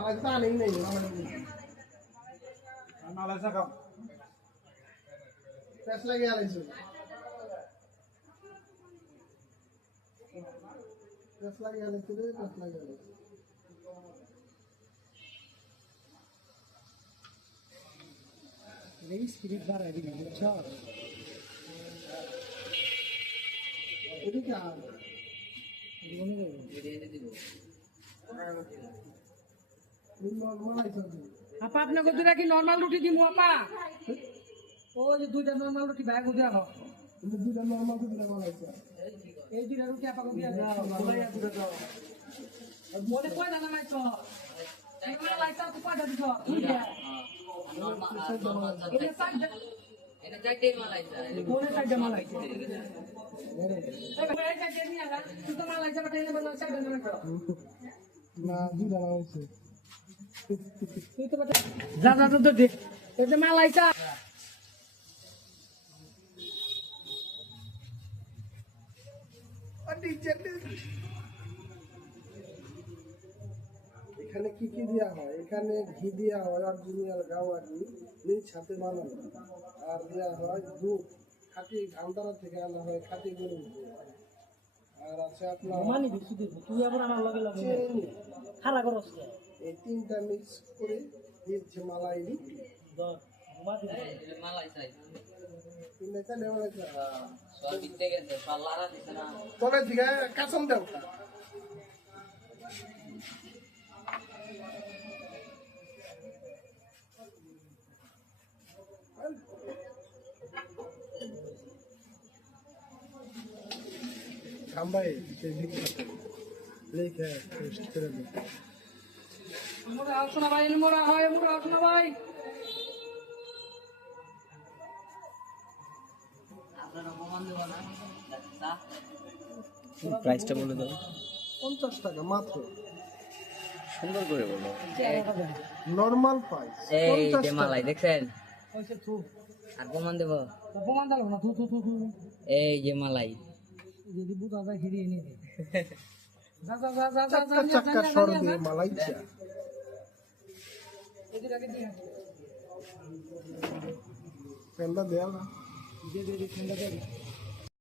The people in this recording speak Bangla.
মালাই তো আনেই নাই মালাই সাকাম পেছ লাগে আলাইছো পেছ লাগে আলাইছো রে পেছ লাগে আলাইছো এই স্পিরিট বার আইবি না বুঝছো এদিকে আ মনে করো আপা আপনাকে দুটা কি নরমাল রুটি দিমু আপা ও যে দুইটা নরমাল রুটি ভাই গুদি রাখো দুইটা নরমাল দুইটা মালাইছো এই দুইটা রুটি আপা গুদি রাখো বলাইয়া দুটা দাও বলে কই দানা মাইছো নরমাল লাইছা তো কয়টা দিছো দুইটা এটা সাইড এটা চারটে মালাইছা কোনে সাইড মালাইছা এই চারটে নিয়া না তুই তো মালাইছা বটে এনে বল সাইড মালাইছো না দুইটা মালাইছো তুই তো বটে যা যা তো দে এটা মালাইছা এখানে কি কি দেওয়া হয় এখানে ঘি দেওয়া হয় অরিজিনাল গাওয়ারি নিজ হাতে বানানো আর দেওয়া হয় দুধ খাঁটি ধানদারা থেকে আনা হয় খাঁটি গরু আর আছে আপনার মানি বেশি দিব তুই আবার আমার লগে লগে চিনি খারা করস এই তিনটা মিক্স করে দিয়েছে মালাই দর ঘুমা দিবি তিনটা নেওয়া হয়েছে সব দিতে গেছে পাল্লারা দিতে না তবে দিকে কাসম দেও খাম্বাই লেখা টেস্ট করে দে মোরা আসনা ভাই মোরা হয় মোরা আসনা ভাই আপনারা প্রমাণ দেব না প্রাইসটা বলে দাও 50 টাকা মাত্র সুন্দর করে বলো নরমাল প্রাইস এই যে মালাই দেখছেন কইছে তু আর প্রমাণ দেব প্রমাণ দাও না তু এই যে মালাই যদি বুঝা যায় হিরিয়ে নি দে যা যা যা যা যা চাক্কা সর দিয়ে মালাই চা এদিকে আগে দিয়ে পেন্ডা দেয়া না দে ঠান্ডা দে